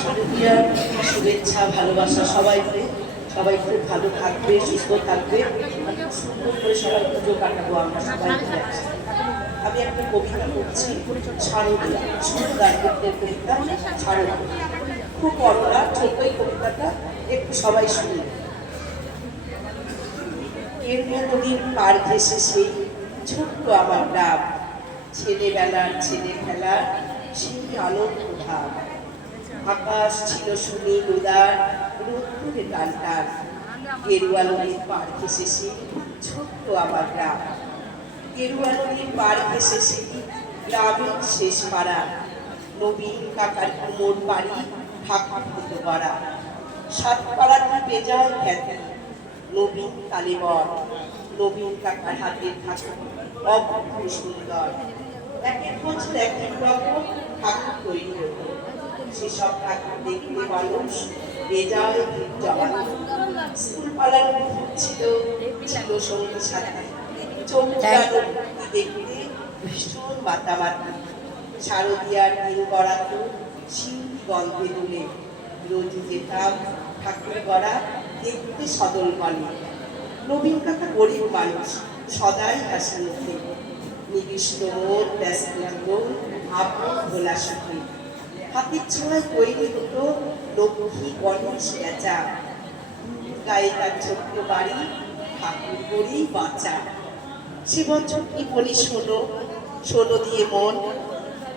শারদীয়ার শুভেচ্ছা ভালোবাসা সবাইকে, সবাই খুব ভালো থাকবে, সুস্থ থাকবে, সুন্দর করে সবাই পুজো কাটাবো আমরা সবাই মিলে একসাথে। আমি একটা কবিতা করছি, শারদীয়া, সুন্দর গদ্যের কবিতা শারদীয়া। খুব বড় না, ছোট এই কবিতাটা, একটু সবাই শুনি। এর নদীর পার ঘেসে সেই ছোট্ট আমার গ্রাম, ছেলেবেলার ছেলে খেলার সেই আনন্দ ভাব। আকাশ ছিল সুনীল উদার, রোদ্দুরে টান টান, গেরুয়া নদীর পার ঘেসে সেই ছোট্ট আমার গ্রাম। গেরুয়া নদীর পার ঘেসে সেই গ্রামের শেষ পাড়া, নবীন কাকার কুমোর বাড়ি ঢাকা হতো পাড়া। সাত পাড়াটি বেজায় খ্যাতি, নবীন কালীবর, নবীন কাকার হাতের ঠাকুর অপূর্ব সুন্দর। একের বছর একের রকম ঠাকুর তৈরি হতো, সেসব ঠাকুর দেখতে মানুষ বেজায় ভিড় জমাতো। স্কুল পালার ছিল ছিল সঙ্গী সাথী, চমুকানো দেখতে ভীষণ মাতামাতি। শারদীয়ার দিন গড়াতো শিউলি গন্ধে দুলে, রোজ যেতাম ঠাকুর গড়া দেখতে সদল বলে। নবীন কাকা গরিব মানুষ, সদাই হাসি মুখে, নিবিষ্ট মন ব্যস্ত জীবন আপন ভোলা সুখে। হাতের ছোঁয়ায় তৈরি হতো লক্ষ্মী গণেশ বেচা, গায়ে তার ছোট্ট বাড়ি, ঠাকুর করেই বাঁচা। সে বছর কি বলি শোনো, শোনো দিয়ে মন,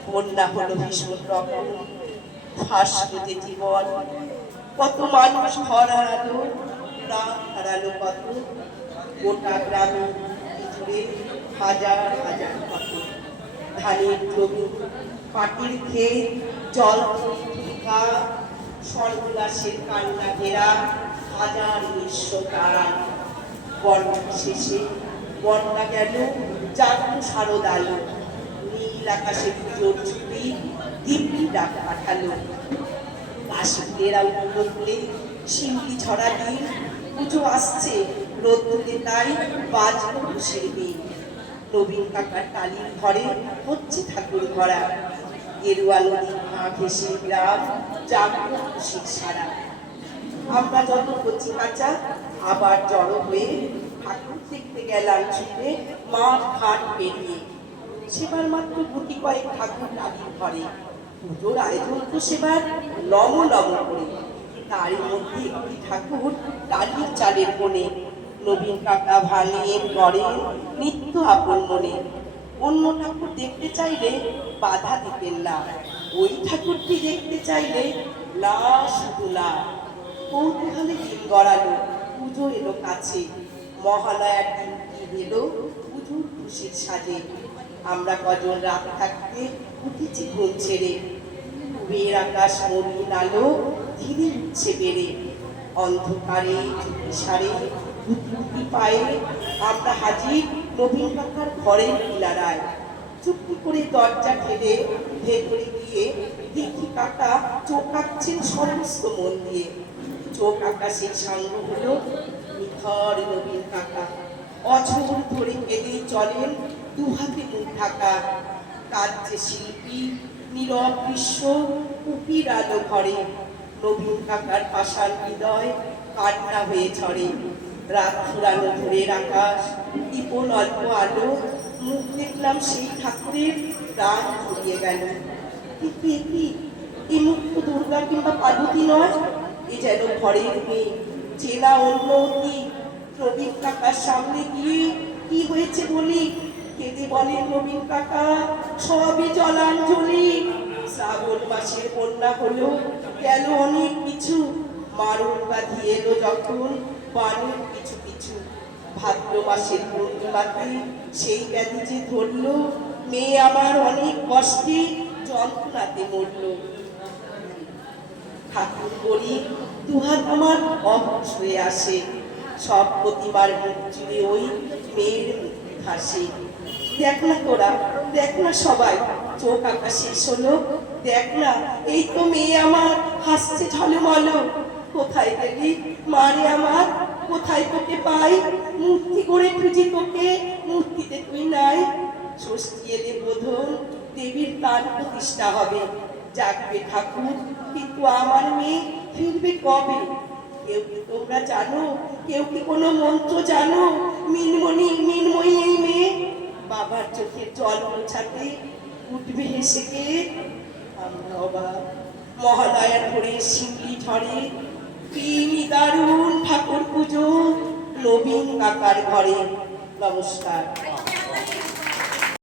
বন্যা হলো ভীষণ রকম, ফাঁসলো যে জীবন। কত মানুষ ঘর হারালো, প্রাণ হারালো কত, গোটা গ্রামে জুড়ে হাজার হাজার কত। ধানের জমি, পাটির ক্ষেত, জল ঢোকা, সর্বনাশের কান্না ঘেরা হাজার নিঃস্বকার। বন্যা শেষে বন্যা গেল, জাগলো শারদ আলো, নীল আকাশে পুজোর ছুটি দিব্যি ডাক পাঠালো। আশিকেরা উঠলো তুলে শিউলি ছড়া দিন, পুজো আসছে রোদ্দুরে তাই বাজলো খুশির দিন। নবীন কাকার টালির ঘরে হচ্ছে ঠাকুর ঘরা, গেরুয়া নদীর ঘা ঘেঁষে গ্রাম জাগলো খুশির সারা। আমরা যত কচি কাঁচা আবার জড়ো হয়ে ঠাকুর দেখতে গেলাম ছুটে মাঠ ঘাট পেরিয়ে। সেবার মাত্র গুটি কয়েক ঠাকুর টালির ঘরে, পুজোর আয়োজন তো সেবার লম লম করে। তার মধ্যে একটি ঠাকুর টালির চালের কোণে, নবীন কাকা ভাঙেন গড়েন নিত্য আপন মনে। অন্য ঠাকুর দেখতে চাইলে বাধা দিতেন না, ওই ঠাকুরটি দেখতে চাইলে না শুধু না। কৌতূহলে দিন গড়ালো, পুজো এলো কাছে, মহালয়ার দিনটি এলো পুজোর খুশির সাজে। আমরা কজন রাত থাকতে উঠেছি ঘুম ছেড়ে, কুবের আকাশ মলিন আলো ধীরে উঠছে বেড়ে। অন্ধকারে চুপি সারে গুটি পায়ে আমরা হাজির নবীন কাকার ঘরের কিনারায়। চুপি করে দরজা ঠেলে ভেতরে গিয়ে দেখি কাকা চোখ আঁকছেন সমস্ত মন দিয়ে। চোখ আকাশের সাঙ্গ হলো নিথর নবীন কাকা, অঝোর ধরে কেঁদেই চলেন দুহাতে মুখ ঢাকা। কাঁদছে শিল্পী নীরব বিশ্ব কুপির আলো ঘরে, নবীন কাকার পাষাণ হৃদয় কান্না হয়ে ঝরে। রাত ফুরানো ভোরের আকাশ, দীপন অল্প আলো, মুখ দেখলাম সেই ঠাকুরের প্রাণ ফুরিয়ে গেল। কিন্তু এই মুখ তো দুর্গা কিংবা পার্বতী নয়, এ যেন ঘরের মেয়ে, চেনা অন্য অতি। নবীন কাকার সামনে গিয়ে কি হয়েছে বলি, কেঁদে বলেন নবীন কাকা সবই জলাঞ্জলি। শ্রাবণ মাসের বন্যা হলো, গেল অনেক কিছু, মারণ বাঁধি এলো যখন বানের কিছু কিছু। ভাদ্র মাসের পূর্ণিমাতে সেই ব্যাধি যে ধরলো, মেয়ে আমার অনেক কষ্টে যন্ত্রণাতে মরল। ঠাকুর বলি দুহাত আমার অবশ হয়ে আসে, সব প্রতিমার মুখ জুড়ে ওই মেয়ের মুক্তি ভাসে। দেখ না তোরা, দেখ না সবাই, চোখ আঁকা শেষ হলো, দেখ না এই তো মেয়ে আমার হাসছে ঝলমল। কোথায় গেলি মারে আমার, কোথায় তোকে পাই, মূর্তি করে খুঁজি তোকে, মূর্তিতে তুই নাই। ষষ্ঠী এলে বোধন দেবীর তার প্রতিষ্ঠা হবে, জাগবে ঠাকুর, কিন্তু আমার মেয়ে ফিরবে কবে? কেউ কি তোমরা জানো? কেউ কি কোনো মন্ত্র জানো? মিনময়ী এই মেয়ে বাবার চোখের জল মোছাতে উঠবে হেসে কে? আমরা অবাক। মহালয়ার ভোরে শিউলি ঝড়ে কি দারুণ ঠাকুর পুজো নবীন কাকার ঘরে। নমস্কার।